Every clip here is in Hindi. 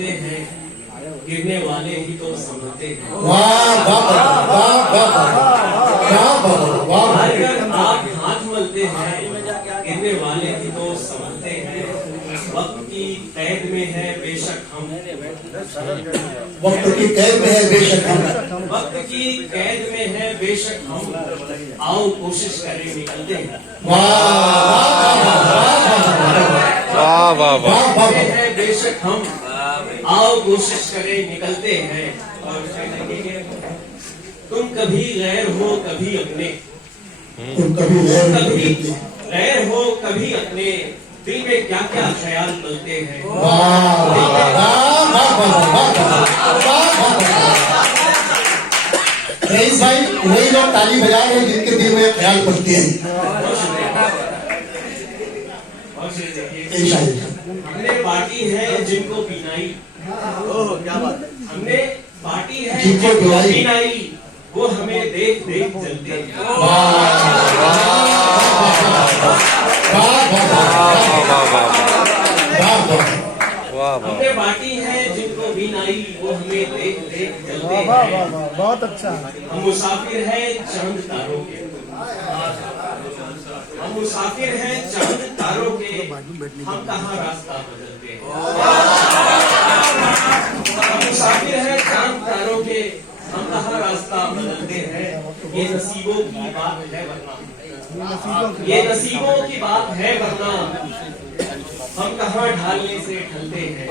मलते हैं, गिरने वाले ही तो संभलते हैं। वाह वाह वाह वाह वाह वाह। अगर आप हाथ मलते हैं, गिरने वाले ही तो संभलते हैं। वक्त की कैद में है बेशक हम, वक्त की कैद में है बेशक हम, वक्त की कैद में है बेशक हम, आओ कोशिश करें निकलते हैं। वाह वाह वाह। है बेशक हम, आओ कोशिश करें निकलते हैं। और तुम कभी गैर हो कभी अपने, तुम कभी कभी गैर हो कभी अपने, दिल में क्या क्या ख्याल चलते हैं। रईस भाई वही लोग ताली बजा रहे हैं जिनके दिल में ख्याल पड़ते हैं। हमने बाटी है जिनको पीनाई, क्या बात। हमने बाटी है जिनको पीनाई, वो हमें देख देख चलते हैं। हमने बाटी है जिनको बीनाई, वो हमें देख देख चलते हैं। बहुत अच्छा। हम मुसाफिर हैं चांद तारों के, हम मुसाफिर हैं चांद तारों के, हम कहाँ रास्ता बदलते हैं। हम मुसाफिर हैं चांद तारों के, हम कहाँ रास्ता बदलते हैं। ये नसीबों की बात है वरना, ये नसीबों की बात है वरना, हम कहाँ ढालने से ढलते हैं।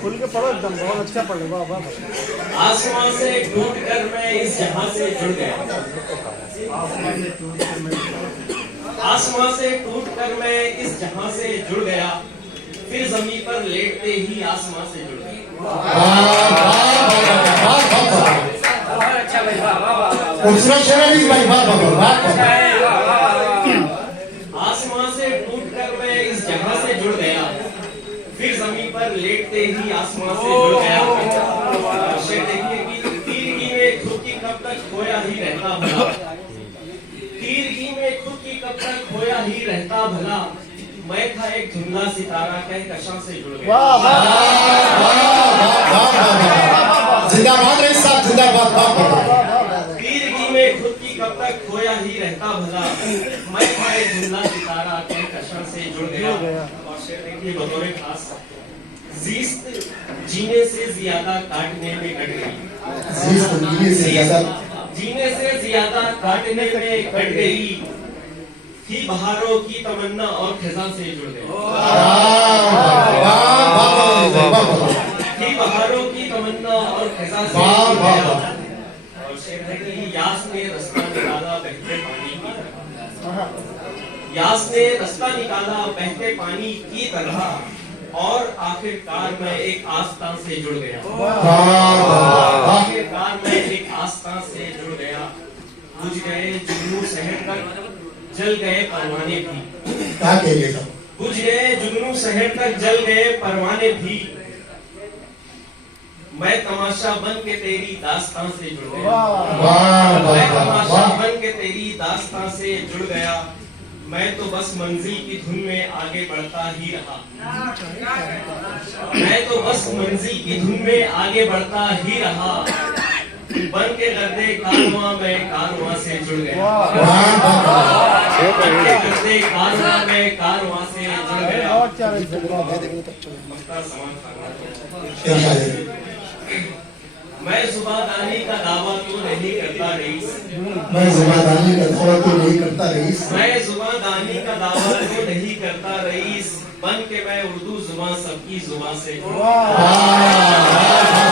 खुल के पढ़ो एकदम, बहुत अच्छा पढ़ो। वाह वाह। आसमां से टूट कर मैं इस जहां से जुड़ गया, आसमां से टूट कर मैं इस जहां से जुड़ गया, फिर जमीन पर लेटते ही आसमां से जुड़ गया। आसमां से टूट कर मैं इस जहां से जुड़ गया, फिर जमीन पर लेटते ही आसमां से जुड़ गया। देखिए कि तीरगी में खुद की कब तक खोया ही रहता भला, तीरगी में खुद की कब तक खोया ही रहता भला, मैं था एक धुंधला सितारा कह कशां से जुड़ गया। जिंदाबाद रईस साहब, जिंदाबाद। तीरगी में खुद की कब तक खोया ही रहता भला, मैं था एक धुंधला सितारा कह कशां से जुड़ गया। और शेर देखिए बतौर खास, जीस्त जीने से ज्यादा काटने में कट गई, जीने से ज्यादा काटने में कट गई, थी बहारों की तमन्ना और खिजा से जुड़ गई, थी बहारों की तमन्ना और खिजा से जुड़ गया। और शेर है कि यास ने रास्ता निकाला बहते पानी की तरह, यास ने रास्ता निकाला बहते पानी की तरह, और आखिरकार मैं एक आस्था से जुड़ गया, आखिरकार मैं एक आस्था से जुड़ गया। बुझ गए जुगनू शहर तक जल गए परवाने भी, क्या कहिए सब, बुझ गए जुगनू शहर तक जल गए परवाने भी, मैं तमाशा बन के तेरी दास्तां से जुड़ गया, मैं तमाशा बन के तेरी दास्तां से जुड़ गया। मैं तो बस मंजिल की धुन में आगे बढ़ता ही रहा, मैं तो बस मंजिल की धुन में आगे बढ़ता ही रहा, बन के गर्दे कारवां में कारवां से जुड़ गया, बन के गर्दे कारवां में कारवां से जुड़ गया। मैं जुबादानी का दावा क्यों नहीं करता रईस, मैं जुबादानी का दावा क्यों नहीं करता रईस, मैं जुबादानी का दावा क्यों नहीं करता रईस, बन के मैं उर्दू जुबान सबकी जुबान से